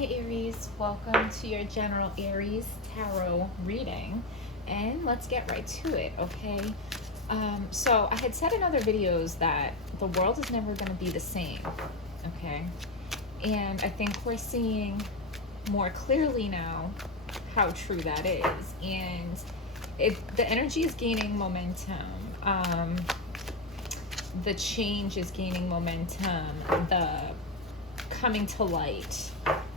Hi Aries, welcome to your general Aries tarot reading, and let's get right to it, okay? So I had said in other videos that the world is never going to be the same, okay? And I think we're seeing more clearly now how true that is, and the energy is gaining momentum. The change is gaining momentum. The coming to light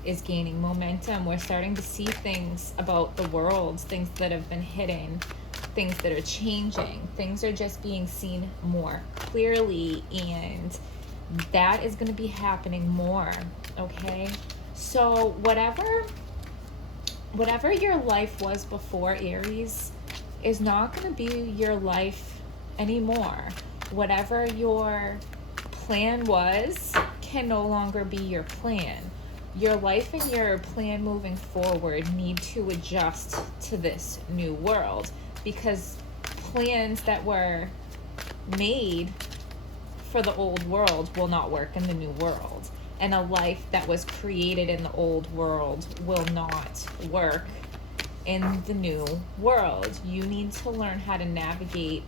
is gaining momentum. We're starting to see things about the world, things that have been hidden, things that are changing. Things are just being seen more clearly, and that is going to be happening more, okay? So whatever your life was before, Aries, is not going to be your life anymore. Whatever your plan was can no longer be your plan. Your life and your plan moving forward need to adjust to this new world, because plans that were made for the old world will not work in the new world, and a life that was created in the old world will not work in the new world. You need to learn how to navigate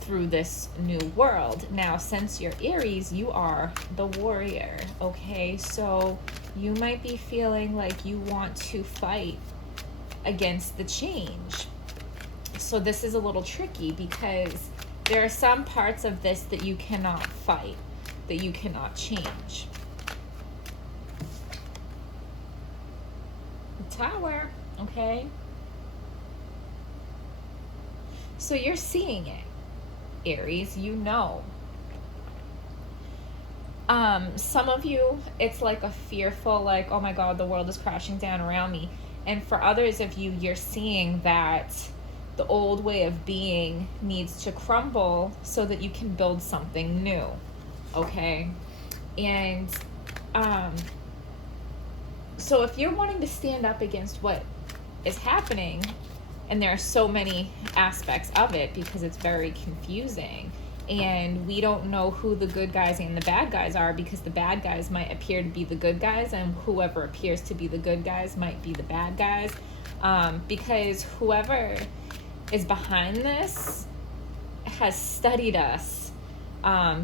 through this new world. Now, since you're Aries, you are the warrior, okay? So you might be feeling like you want to fight against the change. So this is a little tricky, because there are some parts of this that you cannot fight, that you cannot change. The Tower, okay? So you're seeing it, Aries, you know. Some of you, it's like a fearful, like, oh my God, the world is crashing down around me. And for others of you, you're seeing that the old way of being needs to crumble so that you can build something new, okay? And so if you're wanting to stand up against what is happening, and there are so many aspects of it because it's very confusing, and we don't know who the good guys and the bad guys are, because the bad guys might appear to be the good guys, and whoever appears to be the good guys might be the bad guys, because whoever is behind this has studied us,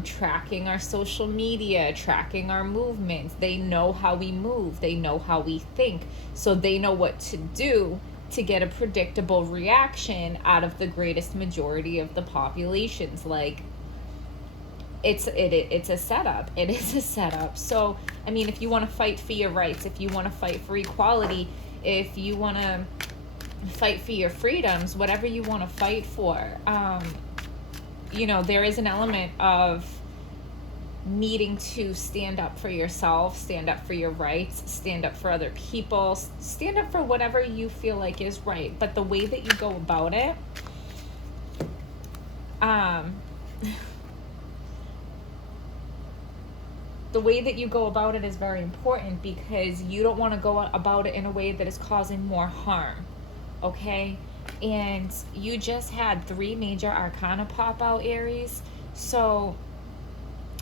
tracking our social media, tracking our movements. They know how we move, they know how we think, so they know what to do to get a predictable reaction out of the greatest majority of the populations. Like, it's a setup. It is a setup. So I mean, if you want to fight for your rights, if you want to fight for equality, if you want to fight for your freedoms, whatever you want to fight for, you know, there is an element of needing to stand up for yourself, stand up for your rights, stand up for other people, stand up for whatever you feel like is right. But the way that you go about it, the way that you go about it is very important, because you don't want to go about it in a way that is causing more harm, okay? And you just had 3 major arcana pop out, Aries. So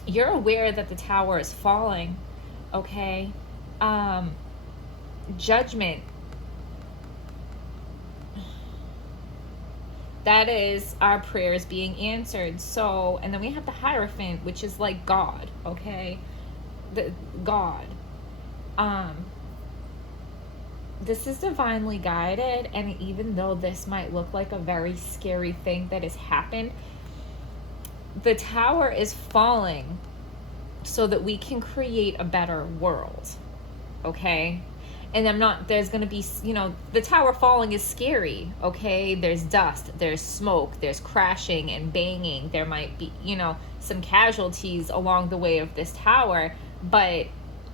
you're aware that the tower is falling, okay? Judgment. That is our prayers being answered. So, and then we have the Hierophant, which is like God, okay? The God. This is divinely guided, and even though this might look like a very scary thing that has happened, the tower is falling so that we can create a better world, okay? And there's going to be, you know, the tower falling is scary, okay? There's dust, there's smoke, there's crashing and banging. There might be, you know, some casualties along the way of this tower, but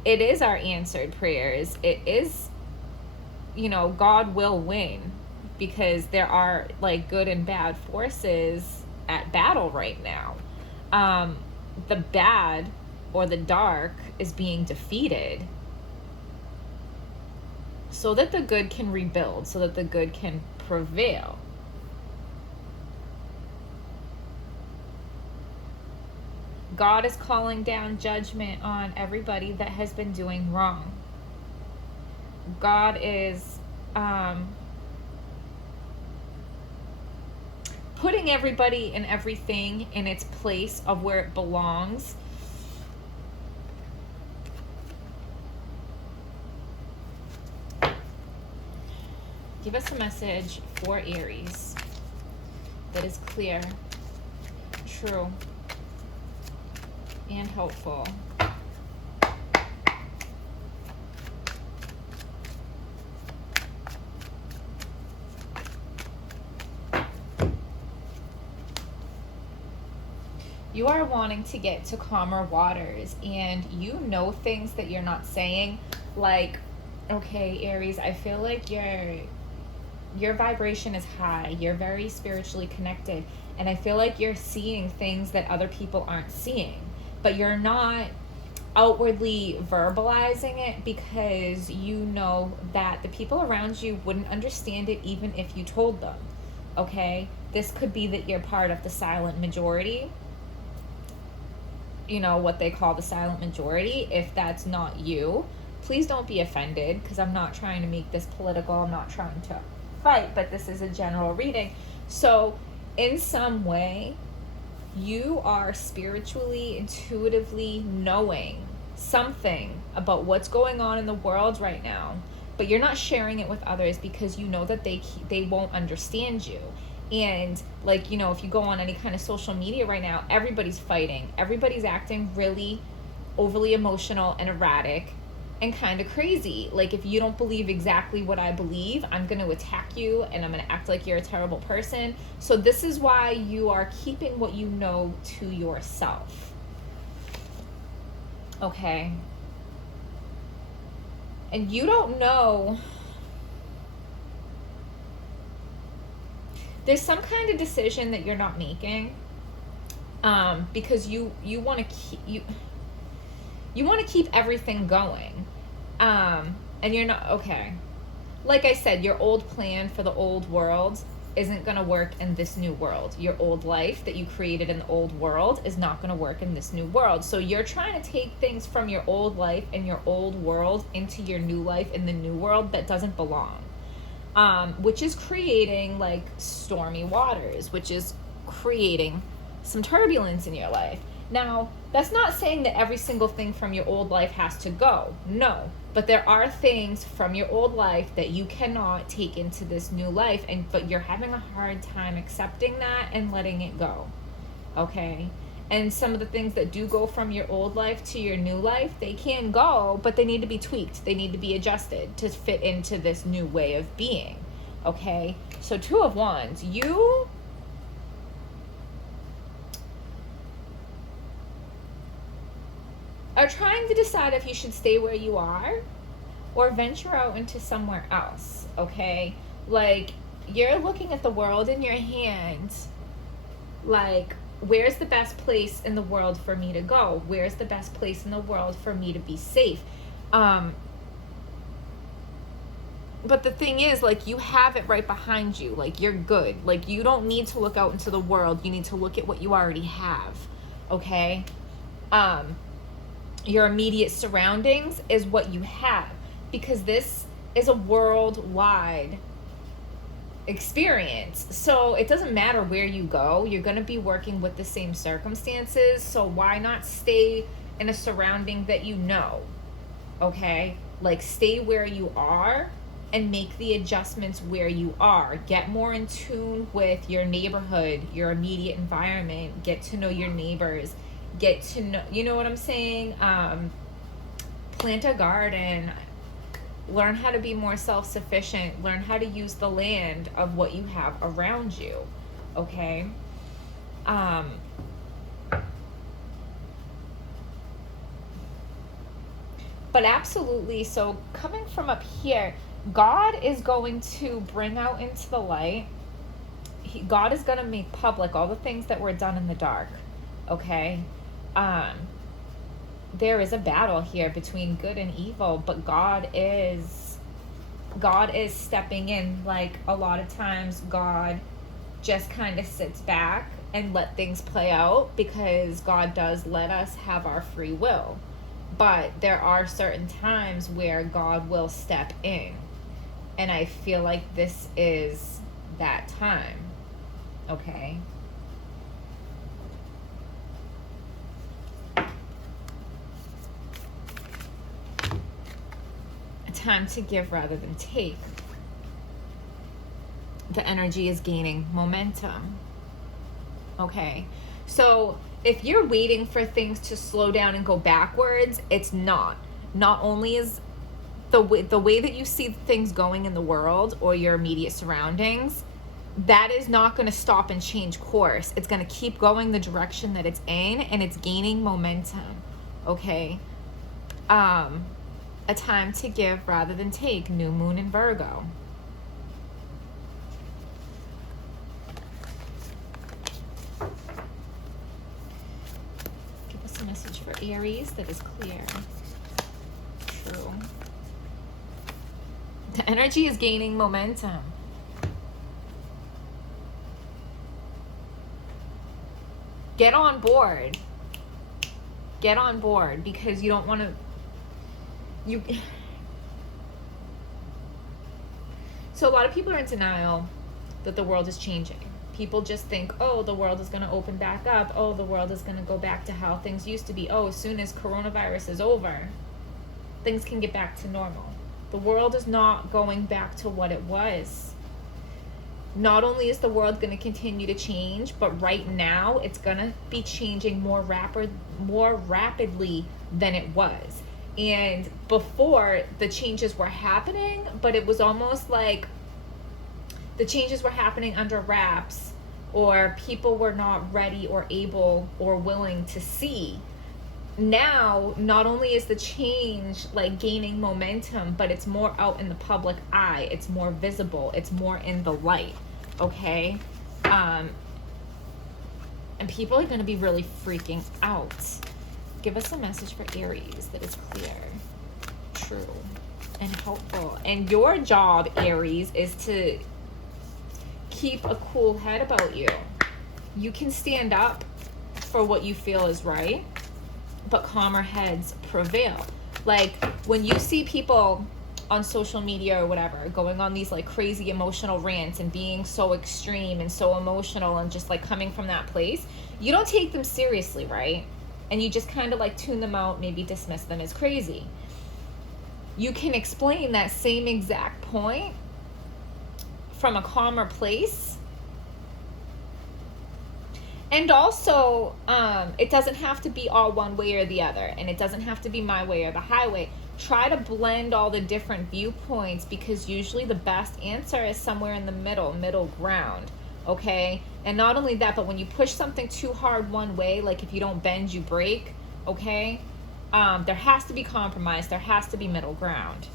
it is our answered prayers. It is, you know, God will win, because there are like good and bad forces at battle right now. The bad, or the dark, is being defeated so that the good can rebuild, so that the good can prevail. God is calling down judgment on everybody that has been doing wrong. God is putting everybody and everything in its place of where it belongs. Give us a message for Aries that is clear, true, and helpful. You are wanting to get to calmer waters, and you know things that you're not saying. Like, okay, Aries, I feel like your vibration is high. You're very spiritually connected, and I feel like you're seeing things that other people aren't seeing, but you're not outwardly verbalizing it because you know that the people around you wouldn't understand it even if you told them. Okay? This could be that you're part of the silent majority. You know, what they call the silent majority. If that's not you, please don't be offended, because I'm not trying to make this political. I'm not trying to fight, but this is a general reading. So in some way, you are spiritually, intuitively knowing something about what's going on in the world right now, but you're not sharing it with others because you know that they won't understand you. And like, you know, if you go on any kind of social media right now, everybody's fighting, everybody's acting really overly emotional and erratic and kind of crazy. Like, if you don't believe exactly what I believe, I'm going to attack you and I'm going to act like you're a terrible person. So this is why you are keeping what you know to yourself. Okay? And you don't know. There's some kind of decision that you're not making, because you want to keep everything going, and you're not okay. Like I said, your old plan for the old world isn't going to work in this new world. Your old life that you created in the old world is not going to work in this new world. So you're trying to take things from your old life and your old world into your new life in the new world that doesn't belong. Which is creating like stormy waters, which is creating some turbulence in your life. Now, that's not saying that every single thing from your old life has to go. No, but there are things from your old life that you cannot take into this new life, but you're having a hard time accepting that and letting it go. Okay? And some of the things that do go from your old life to your new life, they can go, but they need to be tweaked. They need to be adjusted to fit into this new way of being. Okay? So 2 of Wands, you are trying to decide if you should stay where you are or venture out into somewhere else. Okay? Like, you're looking at the world in your hand, like, where's the best place in the world for me to go? Where's the best place in the world for me to be safe? But the thing is, like, you have it right behind you. Like, you're good. Like, you don't need to look out into the world. You need to look at what you already have. Okay? Your immediate surroundings is what you have. Because this is a worldwide experience. So it doesn't matter where you go, you're going to be working with the same circumstances. So why not stay in a surrounding that you know? Okay? Like, stay where you are and make the adjustments where you are. Get more in tune with your neighborhood, your immediate environment. Get to know your neighbors. Get to know, you know what I'm saying? Plant a garden. Learn how to be more self-sufficient. Learn how to use the land of what you have around you. Okay? But absolutely, so coming from up here, God is going to bring out into the light. God is going to make public all the things that were done in the dark. Okay? There is a battle here between good and evil, but God is stepping in. Like, a lot of times God just kind of sits back and let things play out, because God does let us have our free will. But there are certain times where God will step in. And I feel like this is that time. Okay? A time to give rather than take. The energy is gaining momentum. Okay? So if you're waiting for things to slow down and go backwards, it's not. Not only is the way that you see things going in the world or your immediate surroundings, that is not going to stop and change course. It's going to keep going the direction that it's in, and it's gaining momentum. Okay? A time to give rather than take. New moon in Virgo. Give us a message for Aries that is clear. True. The energy is gaining momentum. Get on board. Get on board, because you don't want to... So a lot of people are in denial that the world is changing. People just think, oh, the world is going to open back up. Oh, the world is going to go back to how things used to be. Oh, as soon as coronavirus is over, things can get back to normal. The world is not going back to what it was. Not only is the world going to continue to change, but right now it's going to be changing more rapidly than it was. And before, the changes were happening, but it was almost like the changes were happening under wraps, or people were not ready or able or willing to see. Now, not only is the change like gaining momentum, but it's more out in the public eye. It's more visible. It's more in the light. Okay? And people are going to be really freaking out. Give us a message for Aries that is clear, true, and helpful. And your job, Aries, is to keep a cool head about you. You can stand up for what you feel is right, but calmer heads prevail. Like when you see people on social media or whatever going on these like crazy emotional rants and being so extreme and so emotional and just like coming from that place, you don't take them seriously, right? And you just kind of like tune them out, maybe dismiss them as crazy. You can explain that same exact point from a calmer place. And also, it doesn't have to be all one way or the other. And it doesn't have to be my way or the highway. Try to blend all the different viewpoints, because usually the best answer is somewhere in the middle ground. Okay? And not only that, but when you push something too hard one way, like if you don't bend, you break. Okay? There has to be compromise. There has to be middle ground.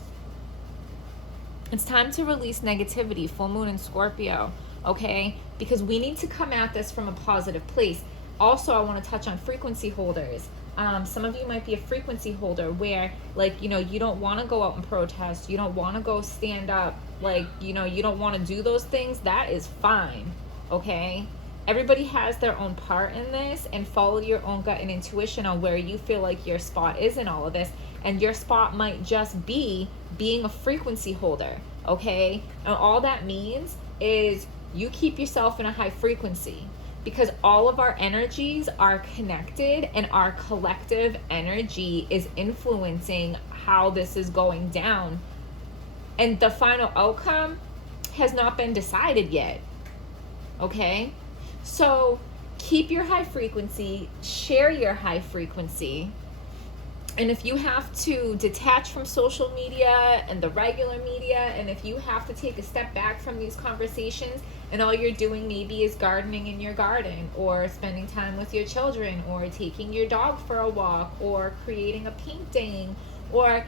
It's time to release negativity. Full moon in Scorpio. Okay? Because we need to come at this from a positive place. Also, I want to touch on frequency holders. Some of you might be a frequency holder where, like, you know, you don't want to go out and protest. You don't want to go stand up. Like, you know, you don't want to do those things. That is fine. Okay? Everybody has their own part in this, and follow your own gut and intuition on where you feel like your spot is in all of this. And your spot might just be being a frequency holder. Okay? And all that means is you keep yourself in a high frequency, because all of our energies are connected, and our collective energy is influencing how this is going down. And the final outcome has not been decided yet. Okay? So keep your high frequency, share your high frequency. And if you have to detach from social media and the regular media, and if you have to take a step back from these conversations, and all you're doing maybe is gardening in your garden, or spending time with your children, or taking your dog for a walk, or creating a painting, or,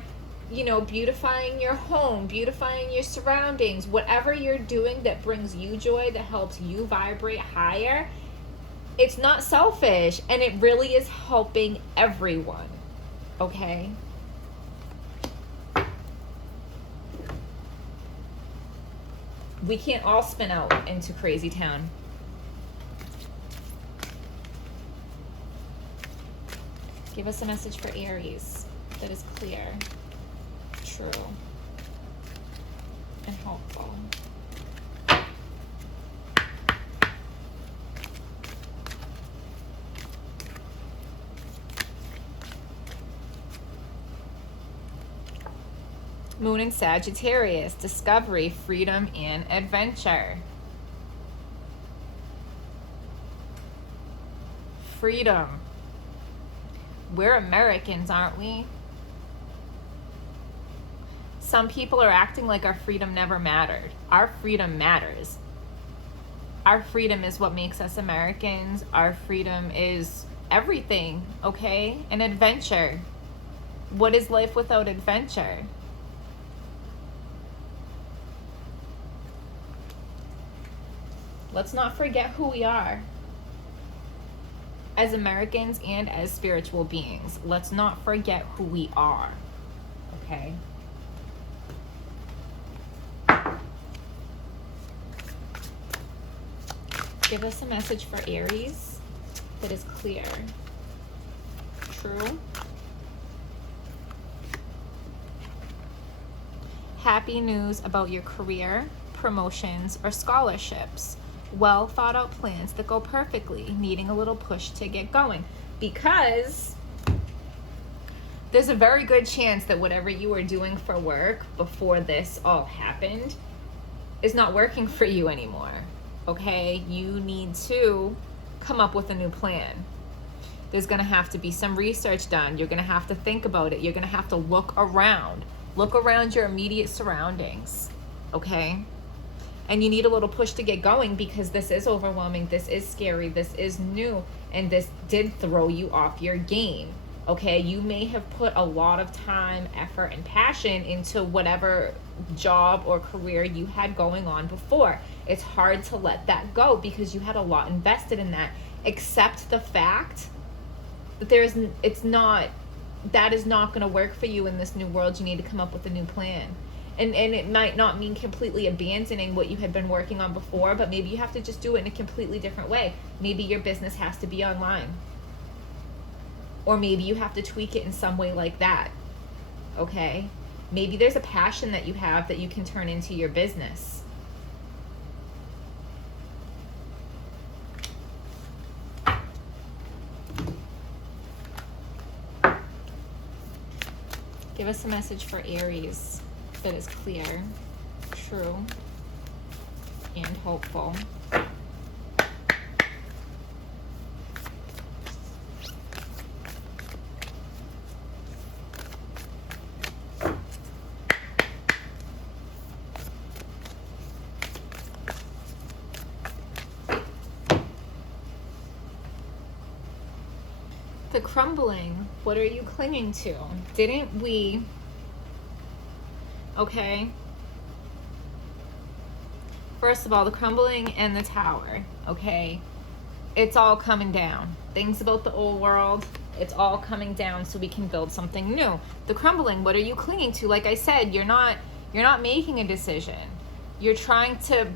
you know, beautifying your home, beautifying your surroundings, whatever you're doing that brings you joy, that helps you vibrate higher, it's not selfish, and it really is helping everyone. Okay? We can't all spin out into crazy town. Give us a message for Aries that is clear, true, and helpful. Moon in Sagittarius, discovery, freedom, and adventure. Freedom. We're Americans, aren't we? Some people are acting like our freedom never mattered. Our freedom matters. Our freedom is what makes us Americans. Our freedom is everything, okay? An adventure. What is life without adventure? Let's not forget who we are as Americans and as spiritual beings. Let's not forget who we are, okay? Give us a message for Aries that is clear, true, happy news about your career, promotions, or scholarships. Well thought out plans that go perfectly, needing a little push to get going. Because there's a very good chance that whatever you were doing for work before this all happened is not working for you anymore. Okay? You need to come up with a new plan. There's going to have to be some research done. You're going to have to think about it. You're going to have to look around. Look around your immediate surroundings. Okay? And you need a little push to get going because this is overwhelming, this is scary, this is new, and this did throw you off your game, okay? You may have put a lot of time, effort, and passion into whatever job or career you had going on before. It's hard to let that go because you had a lot invested in that. Accept the fact that that is not going to work for you in this new world. You need to come up with a new plan. And it might not mean completely abandoning what you had been working on before, but maybe you have to just do it in a completely different way. Maybe your business has to be online. Or maybe you have to tweak it in some way like that. Okay? Maybe there's a passion that you have that you can turn into your business. Give us a message for Aries that is clear, true, and hopeful. The crumbling, what are you clinging to? Didn't we... Okay. First of all, the crumbling and the tower, okay? It's all coming down. Things about the old world, it's all coming down so we can build something new. The crumbling, what are you clinging to? Like I said, you're not making a decision. You're trying to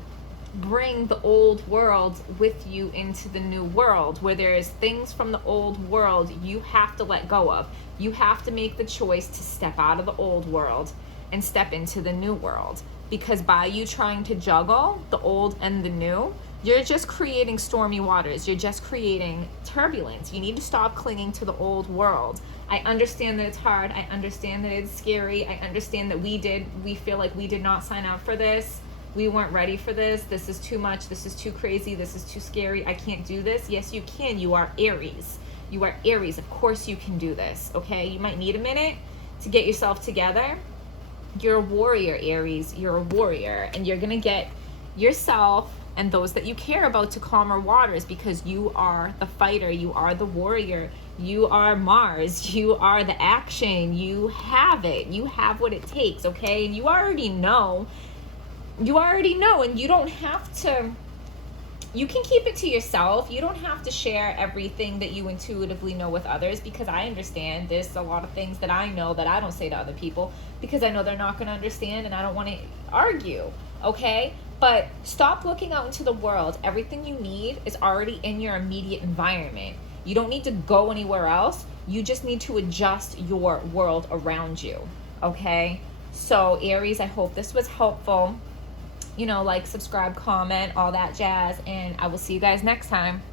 bring the old world with you into the new world, where there's things from the old world you have to let go of. You have to make the choice to step out of the old world and step into the new world, because by you trying to juggle the old and the new, you're just creating stormy waters. You're just creating turbulence. You need to stop clinging to the old world. I understand that it's hard. I understand that it's scary. I understand that we feel like we did not sign up for this. We weren't ready for this. This is too much. This is too crazy. This is too scary. I can't do this. Yes, you can. You are Aries. You are Aries. Of course you can do this, okay? You might need a minute to get yourself together. You're a warrior, Aries. You're a warrior, and you're going to get yourself and those that you care about to calmer waters, because you are the fighter. You are the warrior. You are Mars. You are the action. You have it. You have what it takes, okay? And you already know. You already know, and you don't have to... You can keep it to yourself. You don't have to share everything that you intuitively know with others, because I understand there's a lot of things that I know that I don't say to other people because I know they're not going to understand, and I don't want to argue, okay? But stop looking out into the world. Everything you need is already in your immediate environment. You don't need to go anywhere else. You just need to adjust your world around you, okay? So Aries, I hope this was helpful. You know, like, subscribe, comment, all that jazz, and I will see you guys next time.